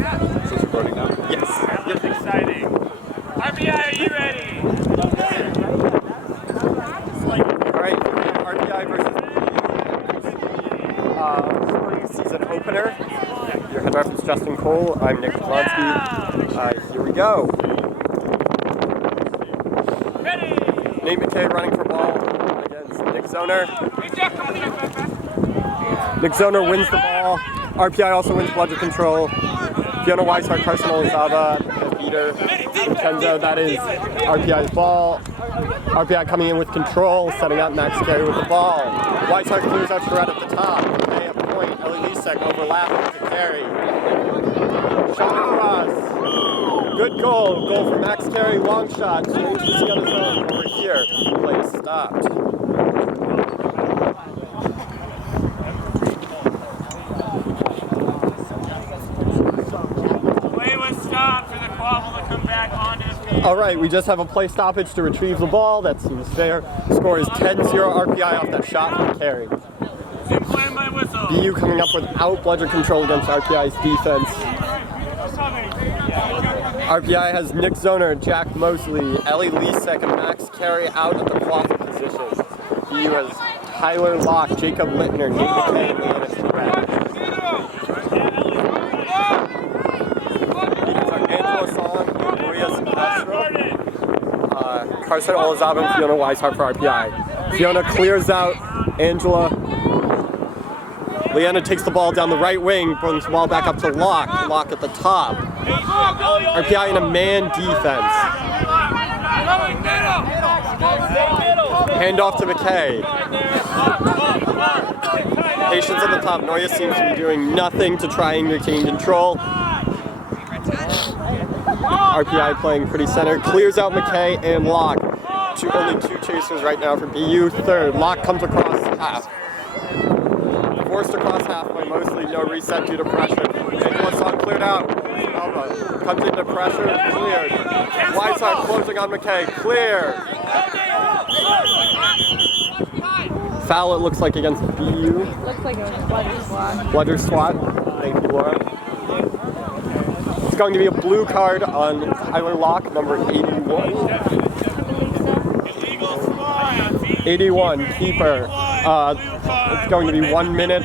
Is this recording now? Yes. That was exciting. RPI, are you ready? Alright, RPI versus spring season opener. Your head ref is Justin Cole. I'm Nick Polanski. Here we go. Ready? Nate McKay running for ball against Nick Zoner. Nick Zoner wins the ball. RPI also wins bludger control. Fiona Weishart, Carson Olazaba, and beater. Vincenzo, that is RPI's ball. RPI coming in with control, setting up Max Carey with the ball. Weishart clears out Charette at the top. Okay, at point, Ellie Lisek overlapping to Carey. Shot across. Good goal. Goal for Max Carey, long shot. Changes the other zone over here. Play is stopped. All right, we just have a play stoppage to retrieve the ball. That seems fair. The score is 10-0 RPI off that shot from Carey. BU coming up without bludger control against RPI's defense. RPI has Nick Zoner, Jack Mosley, Ellie Lisek, and Max Carey out at the quaffle position. BU has Tyler Locke, Jacob Littner, Nate McKay, and Leanna Surratt. Carson Olazaba and Fiona Weishart for RPI. Fiona clears out Angela. Leanna takes the ball down the right wing, brings the ball back up to Locke. Locke at the top. RPI in a man defense. Hand off to McKay. Patience at the top. Noya seems to be doing nothing to try and retain control. RPI playing pretty center, clears out McKay and Locke. Only two chasers right now for BU. Third, Locke comes across half. Forced across half by Mosley, no reset due to pressure. Angela Song cleared out. Alba comes into pressure, cleared. Weishart closing on McKay, clear. Foul it looks like against BU. Looks like it was a bludger swat. Bludger swat. Thank you, Laura. It's going to be a blue card on Tyler Locke, number 81. 81, keeper. It's going to be 1 minute.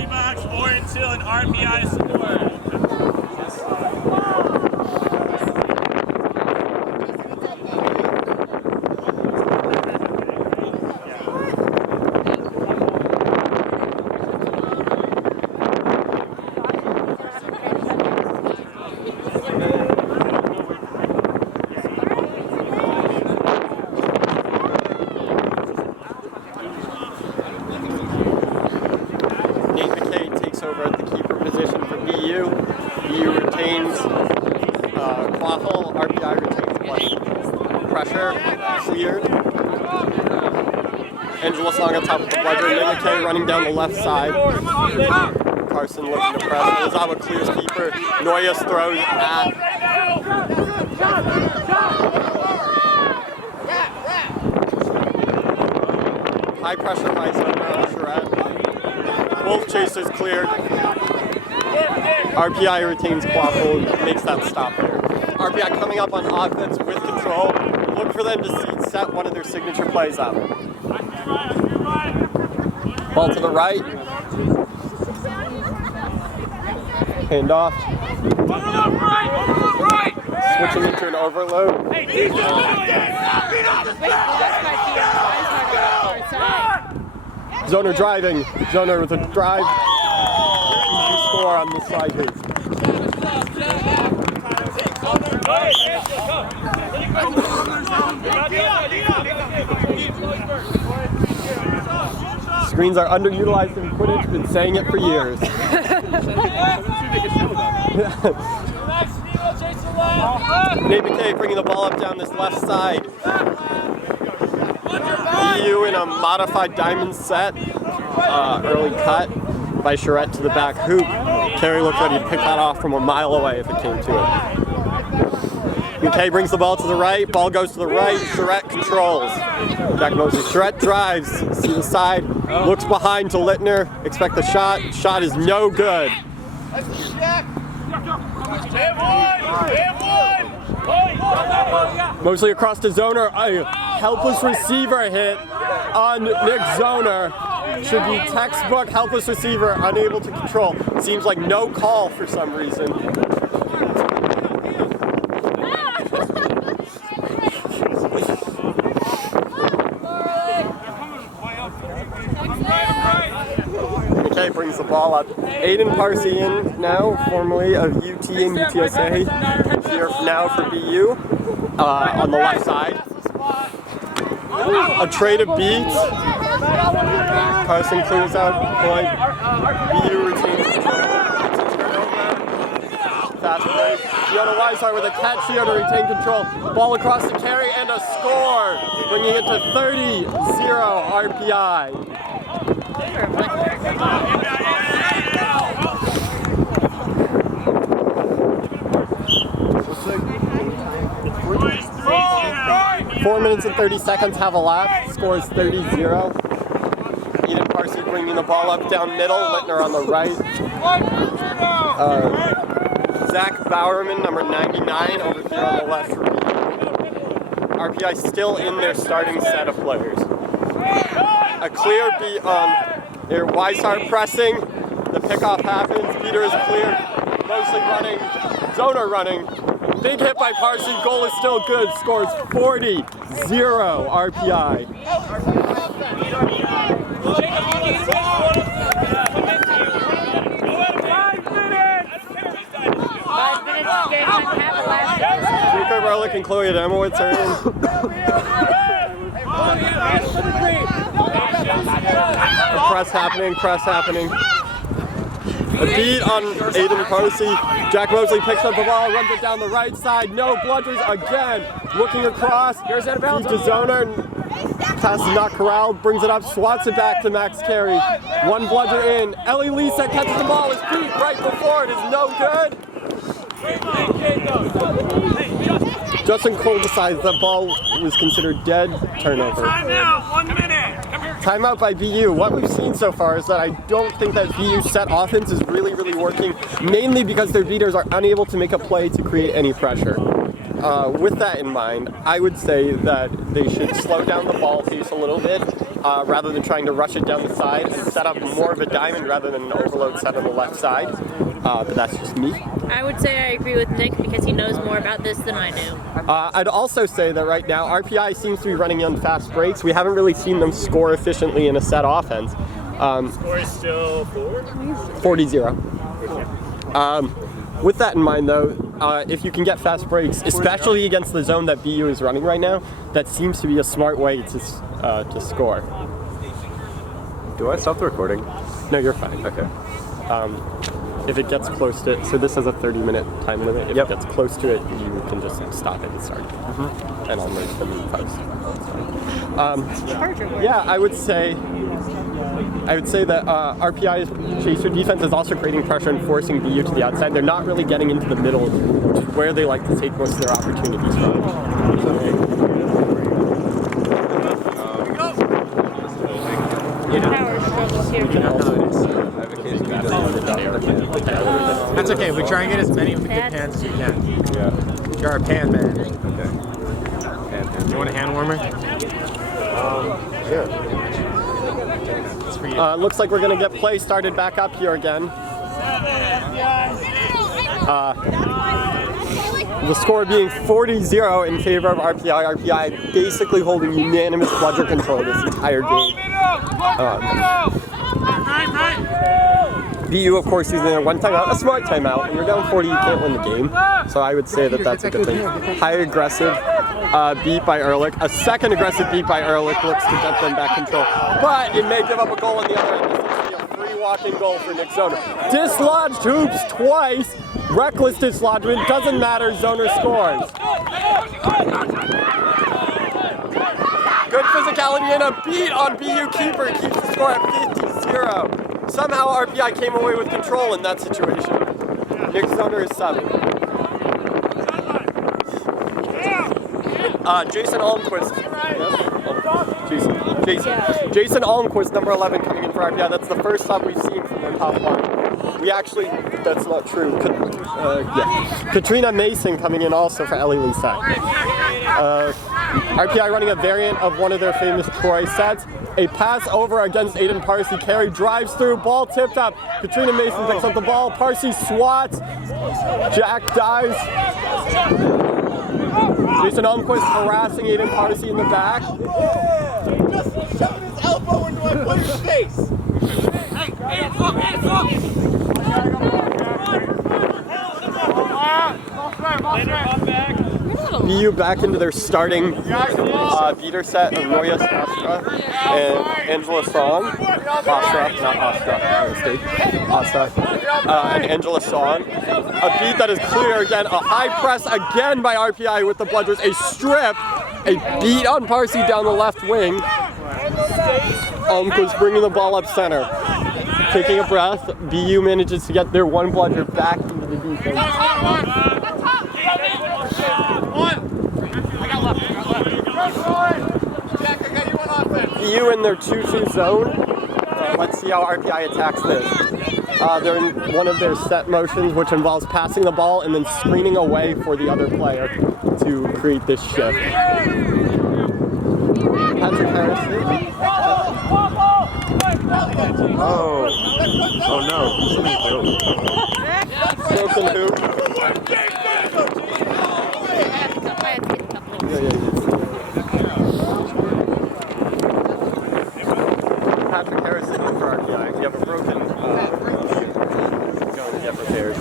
Over at the keeper position for BU. BU retains quaffle, RPI retains pressure, cleared. Angela Song on top of the bludger, Nick McKay running down the left side. Carson looking to press, Olazaba clears keeper, Noyes throws at. High pressure by Zoner, Charette. Both chasers cleared. RPI retains quaffle, makes that stop there. RPI coming up on offense with control. Look for them to set one of their signature plays up. Ball to the right. Hand off. Switching into an overload. Zoner driving. Zoner with a drive. Easy score on the side here. Screens are underutilized in Quidditch. Been saying it for years. Nate McKay bringing the ball up down this left side. BU in a modified diamond set. Early cut by Charette to the back hoop. Carey looked ready to pick that off from a mile away if it came to it. McKay brings the ball to the right. Ball goes to the right. Charette controls. Jack Mosley. Charette drives. See the side. Looks behind to Littner. Expect the shot. Shot is no good. Mosley across to Zoner. A helpless receiver hit on Nick Zoner. Should be textbook helpless receiver, unable to control. Seems like no call for some reason. McKay brings the ball up. Aiden Parsi in now, formerly of UT and UTSA, here now for BU on the left side. A trade of beats. Carson clears out point. BU retains control. Fast break. Fiona Weishart with a catch here to retain control. Ball across the carry and a score, bringing it to 30-0 RPI. 4 minutes and 30 seconds have elapsed. Score is 30-0. Eden Parsi bringing the ball up down middle. Littner on the right. Zach Bowerman, number 99, over here on the left. RPI still in their starting set of players. A clear beat on their Weishart pressing. The pickoff happens. Peter is clear. Mostly running. Zoner running. Big hit by Parsi. Goal is still good. Scores 40-0 RPI. Jacob Ehrlich and Chloe Adamowitz are in. Press happening. A beat on Aiden Parsi. Jack Mosley picks up the ball, runs it down the right side. No bludgers again. Looking across. Here's to Zoner. Pass is not corralled. Brings it up, swats it back to Max Carey. One bludger in. Ellie Lisa catches the ball. His feet right before it is no good. Justin Cole decides that ball was considered dead. Turnover. Timeout, 1 minute. Timeout by BU. What we've seen so far is that I don't think that BU's set offense is really working, mainly because their beaters are unable to make a play to create any pressure. With that in mind, I would say that they should slow down the ball pace a little bit, rather than trying to rush it down the side and set up more of a diamond rather than an overload set on the left side. But that's just me. I would say I agree with Nick because he knows more about this than I do. I'd also say that right now RPI seems to be running on fast breaks. We haven't really seen them score efficiently in a set offense. Score is still 40-0. With that in mind though, if you can get fast breaks, especially against the zone that BU is running right now, that seems to be a smart way to score. Do I stop the recording? No, you're fine. Okay. If it gets close to, so this has a 30-minute time limit. If it gets close to it, you can just stop it and start. And I'll merge them in post. Yeah, I would say that RPI's chaser defense is also creating pressure and forcing BU to the outside. They're not really getting into the middle, which is where they like to take most of their opportunities from. Power struggles here. That's okay. We try and get as many of the good pans as we can. Yeah. You're a pan man. Okay. You want a hand warmer? Sure. It's for you. Looks like we're going to get play started back up here again. The score being 40-0 in favor of RPI. RPI basically holding unanimous bludger control this entire game. BU, of course, using their one timeout, a smart timeout. When you're down 40, you can't win the game. So I would say that that's a good thing. High aggressive beat by Ehrlich. A second aggressive beat by Ehrlich looks to get them back control. But it may give up a goal on the other end. This looks to be a free walking goal for Nick Zoner. Dislodged hoops twice. Reckless dislodgement. Doesn't matter. Zoner scores. Good physicality and a beat on BU keeper keeps the score at 50-0. Somehow RPI came away with control in that situation. Nick Zoner is subbing. Jason Almquist. Jason Almquist, number 11, coming in for RPI. That's the first sub we've seen from their top line. We actually, that's not true. Katrina Mason coming in also for Ellie Lisette. RPI running a variant of one of their famous Troy sets. A pass over against Aiden Parsi. Carey drives through, ball tipped up. Katrina Mason picks up the ball. Parsi swats. Jack dives. Jason Almquist harassing Aiden Parsi in the back. Just shoving his elbow into my player's face. Hey, look! BU back into their starting beater set of Roya Astra and Angela Song. Astra, not Astra, my mistake. Astra. And Angela Song. A beat that is clear again, a high press again by RPI with the Bludgers. A strip, a beat on Parsi down the left wing. Was bringing the ball up center. Taking a breath, BU manages to get their one Bludger back into the defense. BU in their 2-2 zone. Let's see how RPI attacks this. They're in one of their set motions, which involves passing the ball and then screening away for the other player to create this shift. Patrick Harrison. Oh no. Broken hoop. Patrick Harrison in for RPI. If you have a broken go and get repaired.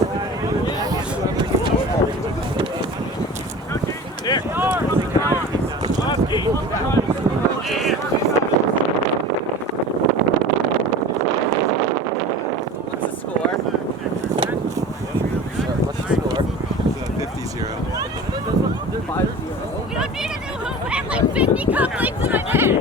What's the score? What's the score? 50-0. You don't need a new hoop. I have like 50 cupcakes in my bag.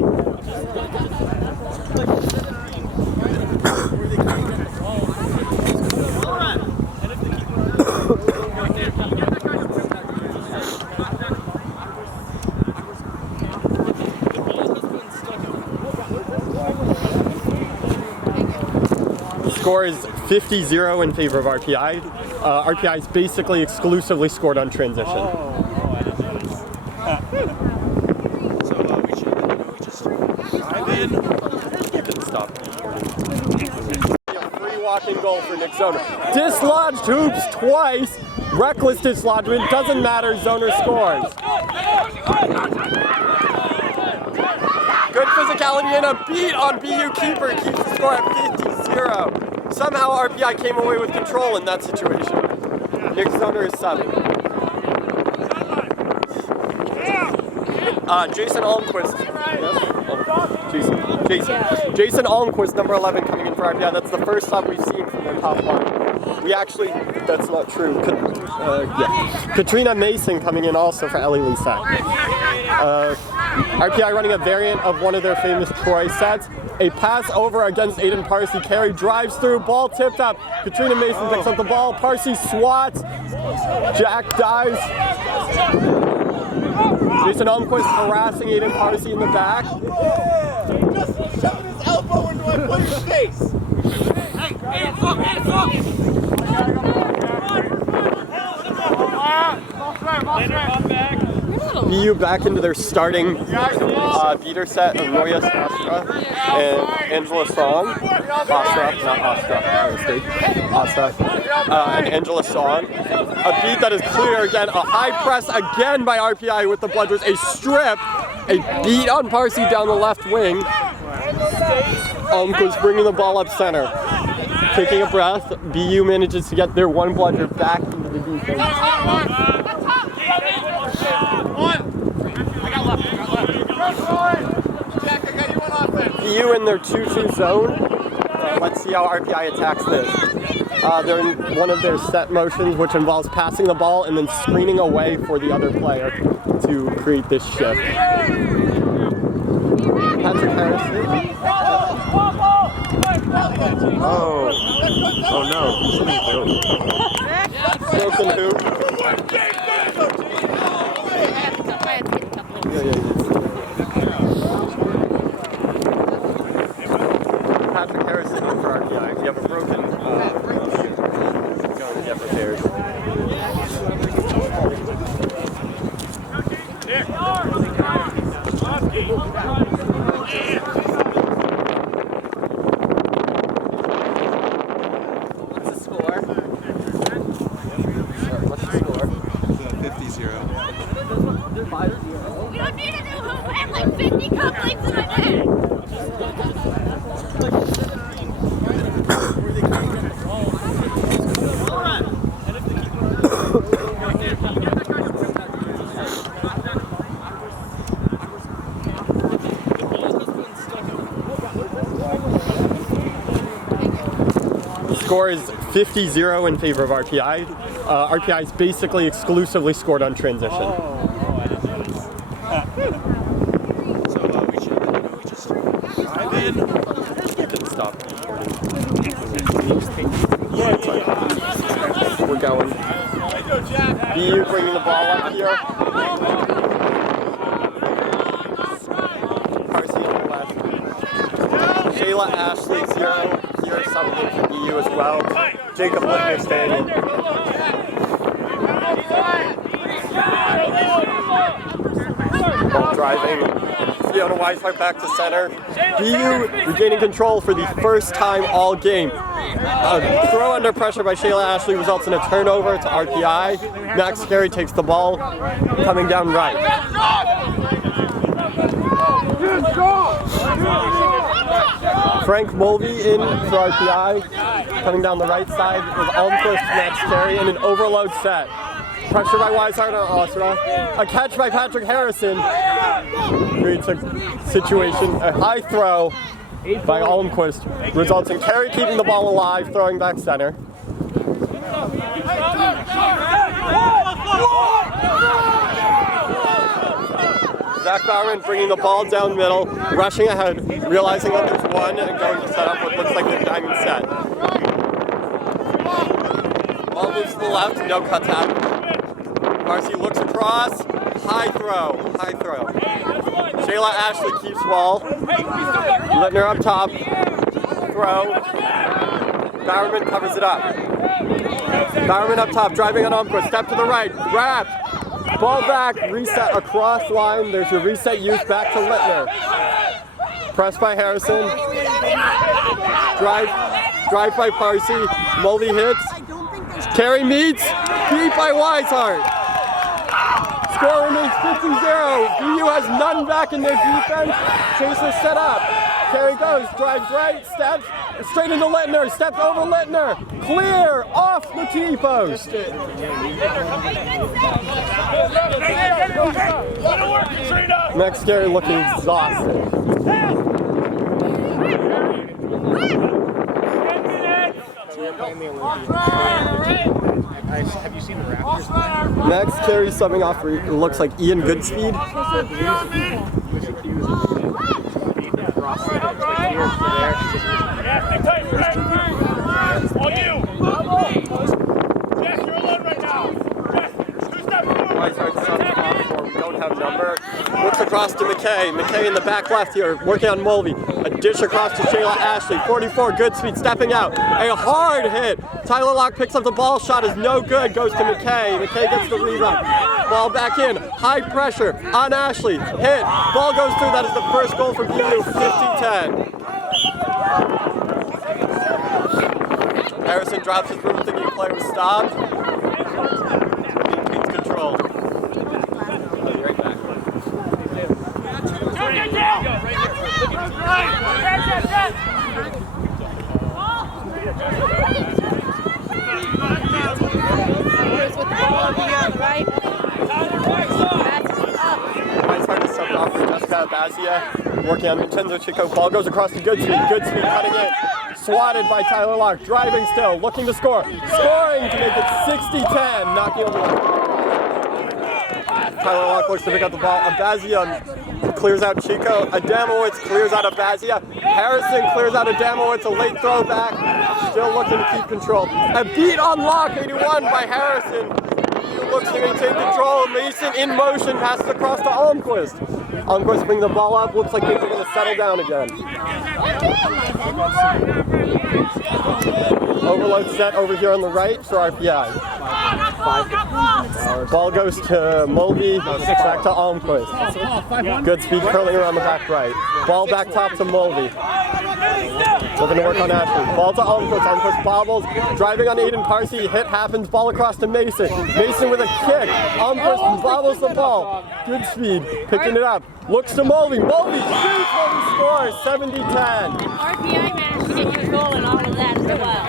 Score is 50-0 in favor of RPI. RPI is basically exclusively scored on transition. So we just dive in. You can stop. Free walking goal for Nick Zoner. Dislodged hoops twice. Reckless dislodgement. Doesn't matter. Zoner scores. Good physicality and a beat on BU keeper keeps the score at 50-0. Somehow RPI came away with control in that situation. Nick Zoner is 7. Jason Almquist. Jason Almquist, number 11, coming in for RPI. That's the first sub we've seen from their top line. We actually, that's not true. Katrina Mason coming in also for Ellie Lisette. RPI running a variant of one of their famous Troy sets. A pass over against Aiden Parsi. Carey drives through, ball tipped up. Katrina Mason picks up the ball. Parsi swats. Jack dives. Jason Almquist harassing Aiden Parsi in the back. Just shoving his elbow into my player's face. Hey, look! BU back into their starting beater set of Roya Astra and Angela Song. Astra, not Astra, my mistake. Astra. And Angela Song. A beat that is clear again, a high press again by RPI with the Bludgers. A strip, a beat on Parsi down the left wing. Was bringing the ball up center. Taking a breath, BU manages to get their one Bludger back into the defense. BU in their 2-2 zone. Let's see how RPI attacks this. They're in one of their set motions, which involves passing the ball and then screening away for the other player to create this shift. Patrick Harrison. Oh no. Broken hoop. Patrick Harrison in for RPI. If you have a broken What's the score? What's the score? It's 50-0. We don't need a new hoop. I have like 50 couplings in my bed. The score is 50-0 in favor of RPI. RPI is basically exclusively scored on transition. So we just drive in. You can stop recording. We're going. BU bringing the ball up here. Parsi on the left. Shayla Ashley 0 here, something for BU as well. Jacob Littner standing. Ball driving. Fiona Weishart back to center. BU regaining control for the first time all game. A throw under pressure by Shayla Ashley results in a turnover to RPI. Max Carey takes the ball, coming down right. Frank Mulvey in for RPI, coming down the right side with Almquist, Max Carey in an overload set. Pressure by Weishart on Osra. A catch by Patrick Harrison. Creates a situation, a high throw by Almquist results in Carey keeping the ball alive, throwing back center. Zach Bowerman bringing the ball down middle, rushing ahead, realizing that there's one and going to set up what looks like the diamond set. Ball moves to the left, no cuts out. Marcy looks across, high throw. Shayla Ashley keeps ball. Littner up top, throw. Bowerman covers it up. Bowerman up top, driving on Almquist, step to the right, grab. Ball back, reset across line. There's your reset use back to Littner. Press by Harrison. Drive by Parsi. Mulvey hits. Carey meets. Beat by Weishart. Score remains 50-0. BU has none back in their defense. Chasers set up. Carey goes, drives right, steps straight into Littner, steps over Littner. Clear off the T post. Max Carey looking exhausted. Have you seen the Raptors? Max Carey subbing off for, it looks like Ian Goodspeed. We don't have number. Looks across to McKay. McKay in the back left here, working on Mulvey. A dish across to Shayla Ashley. 44, Goodspeed stepping out. A hard hit. Tyler Locke picks up the ball. Shot is no good. Goes to McKay. McKay gets the rebound. Ball back in. High pressure on Ashley. Hit. Ball goes through. That is the first goal for BU. 50-10. Harrison drops his room thinking play was stopped. Maintains control. Right back. With the ball on the right. Weishart is subbed off for Jessica Abazia. Working on Vincenzo Chico. Ball goes across to Goodspeed. Goodspeed cutting in. Swatted by Tyler Locke. Driving still. Looking to score. Scoring to make it 60-10. Knocking over. Tyler Locke looks to pick up the ball. Abazia clears out Chico. Adamowitz clears out Abazia. Harrison clears out Adamowitz. A late throwback. Still looking to keep control. A beat on Locke. 81 by Harrison. He looks to maintain control. Mason in motion. Passes across to Almquist. Almquist bringing the ball up. Looks like things are going to settle down again. Overload set over here on the right for RPI. Ball goes to Mulvey, back to Almquist. Good speed curling around the back right. Ball back top to Mulvey. Looking to work on Ashley. Ball to Almquist. Almquist bobbles. Driving on Aiden Parsi. Hit happens. Ball across to Mason. Mason with a kick. Almquist bobbles the ball. Good speed. Picking it up. Looks to Mulvey. Mulvey shoots. Mulvey scores. 70-10. RPI managed to get control in all of that as well.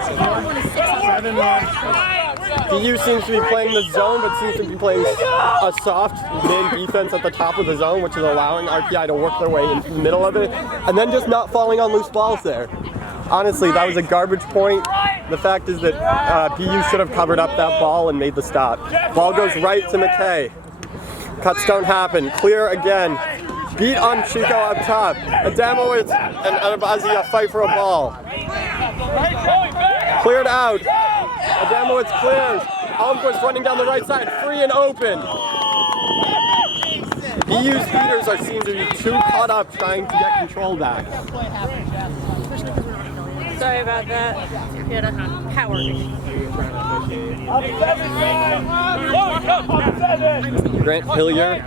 BU seems to be playing the zone, but seems to be playing a soft mid defense at the top of the zone, which is allowing RPI to work their way into the middle of it, and then just not falling on loose balls there. Honestly, that was a garbage point. The fact is that BU should have covered up that ball and made the stop. Ball goes right to McKay. Cuts don't happen. Clear again. Beat on Chico up top. Adamowitz and Anabazia fight for a ball. Cleared out. Adamowitz clears. Almquist running down the right side. Free and open. BU's feeders seem to be too caught up trying to get control back. Sorry about that. We had a power issue. Grant Hillier.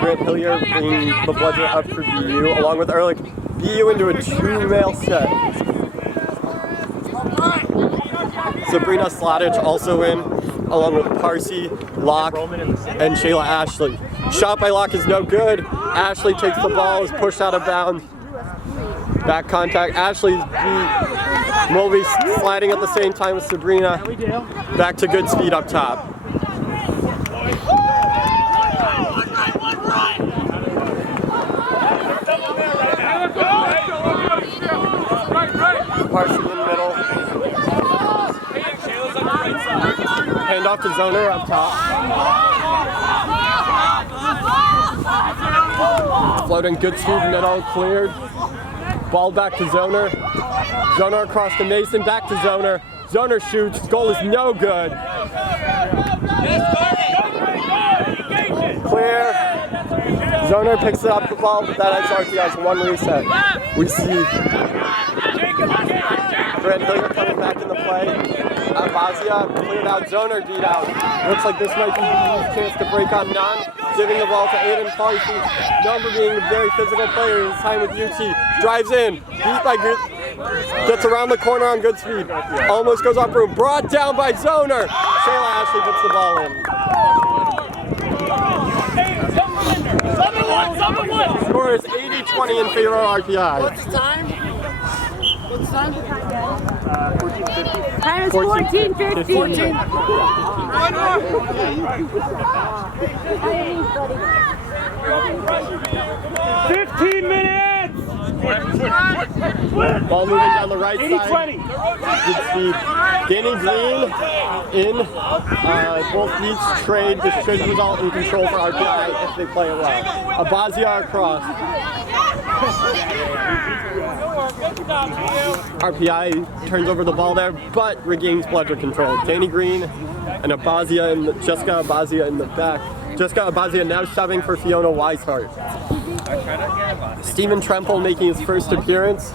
Grant Hillier bringing the bludger up for BU, along with Ehrlich. BU into a 2-male set. Sabrina Sladich also in, along with Parsi, Locke, and Shayla Ashley. Shot by Locke is no good. Ashley takes the ball, is pushed out of bounds. Back contact. Ashley's beat. Mulvey sliding at the same time with Sabrina. Back to good speed up top. Parsi in the middle. Hand off to Zoner up top. Floating good speed middle, cleared. Ball back to Zoner. Zoner across to Mason, back to Zoner. Zoner shoots, goal is no good. Clear. Zoner picks up the ball, but that ends RPI's one reset. We see Grant Hillier coming back in the play. Abazia cleared out, Zoner beat out. Looks like this might be BU's chance to break on none. Giving the ball to Aiden Parsi. Known for being a very physical player in his time with UT. Drives in, beat by good. Gets around the corner on good speed. Almost goes off room. Brought down by Zoner. Shayla Ashley puts the ball in. Score is 80-20 in favor of RPI. What's the time? What's the time? 14:50. Time is 14:50. 14. 15 minutes! Ball moving down the right side. Good speed. Danny Green in. Both beats trade. This should result in control for RPI if they play it well. Abazia across. RPI turns over the ball there, but regains bludger control. Danny Green and Abazia and Jessica Abazia in the back. Jessica Abazia now shoving for Fiona Weishart. Stephen Tremple making his first appearance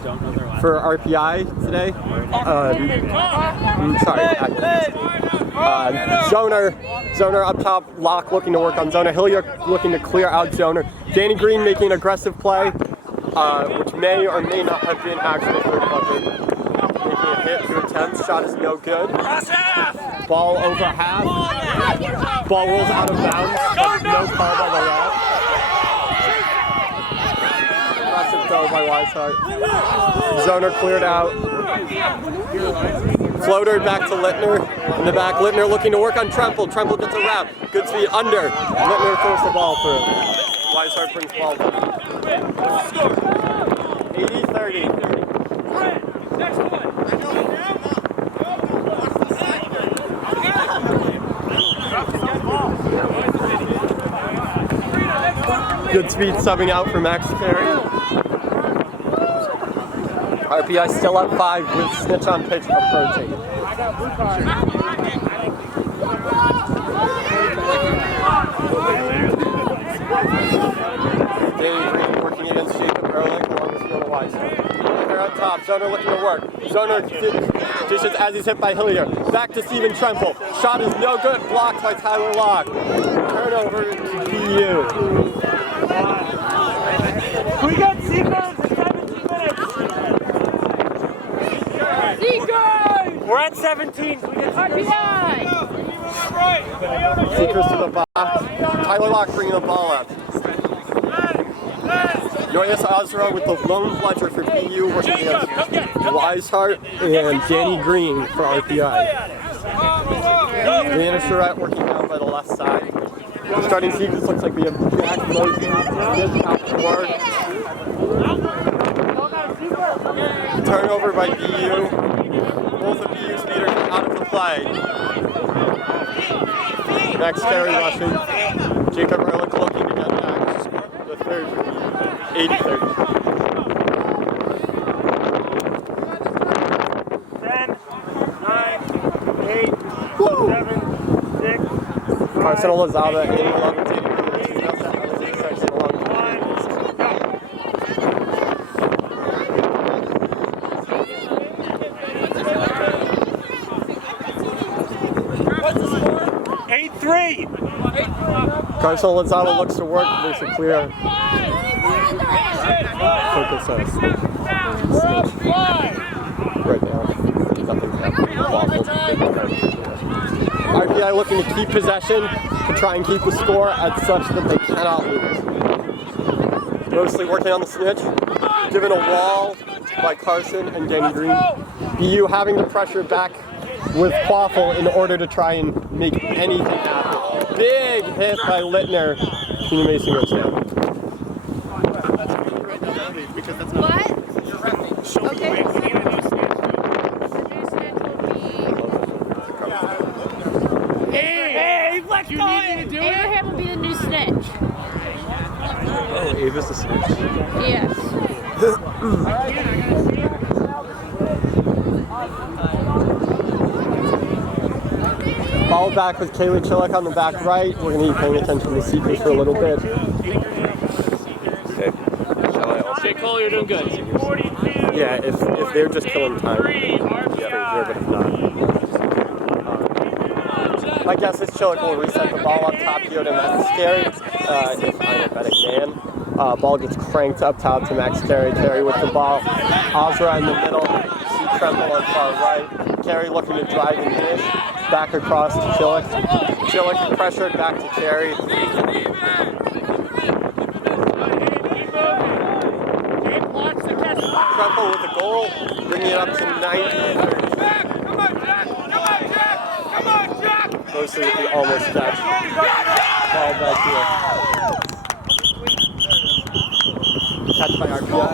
for RPI today. Zoner up top, Locke looking to work on Zoner. Hillier looking to clear out Zoner. Danny Green making an aggressive play, which may or may not have been actual third bludger. Making a hit to attempt, shot is no good. Ball over half. Ball rolls out of bounds. No call by the ref. Aggressive throw by Weishart. Zoner cleared out. Floater back to Littner. In the back, Littner looking to work on Tremple. Tremple gets a wrap. Good speed under. Littner throws the ball through. Weishart brings the ball back. 80-30. Next one. Good speed subbing out for Max Terry. RPI still up 5 with snitch on pitch approaching. Danny Green working against Jacob Ehrlich along with Fiona Weishart. Zoner up top. Zoner looking to work. Zoner dishes as he's hit by Hillier. Back to Steven Tremple. Shot is no good. Blocked by Tyler Locke. Turnover to BU. We got Seagulls in 17 minutes. Seagulls! We're at 17. We get RPI! Seekers to the box. Tyler Locke bringing the ball up. Noyes Ozra with the lone fletcher for BU working against Weishart and Danny Green for RPI. Leanna Charette working down by the left side. Starting sequence looks like we have Jack Mosey out to work. Turnover by BU. Both of BU's speeders are out of the play. Max Terry rushing. Jacob Ehrlich looking to get back. The third for BU. 80-30. 10, 9, 8, 7, 6, Carson Olazaba, 8-11. Carson Olazaba looks to work, makes it clear. Focus us. Right now, nothing's happening. RPI looking to keep possession to try and keep the score at such that they cannot lose. Mostly working on the snitch, given a wall by Carson and Danny Green. BU having to pressure back with Quaffle in order to try and make anything happen. Big hit by Littner. Keenan Mason goes down. What? Okay. Hey, let's go! Abraham will be the new snitch. Oh, Ava's the snitch. Yes. Ball back with Kaylee Chillick on the back right. We're going to be paying attention to the seekers for a little bit. Okay. Shall I also? J. Cole, you're doing good. 42. Yeah, if they're just killing time. Yeah, but if not. My guess is Chillick will reset the ball up top here to Max Carey. If I'm a betting man. Ball gets cranked up top to Max Carey. Carey with the ball. Ozra in the middle. See Tremble on far right. Carey looking to drive and dish. Back across to Chillick. Chillick pressured back to Carey. Tremble with the goal, bringing it up to 90. Mostly with the almost touch. Ball back here. Catch by RPI.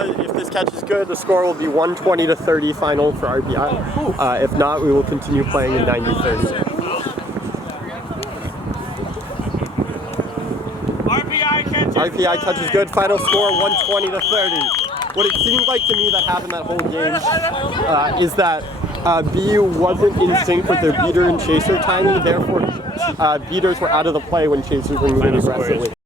If this catch is good, the score will be 120-30 final for RPI. If not, we will continue playing in 90-30. RPI catch is good. Final score 120-30. What it seemed like to me that happened that whole game is that BU wasn't in sync with their beater and chaser timing. Therefore, beaters were out of the play when chasers were moving aggressively.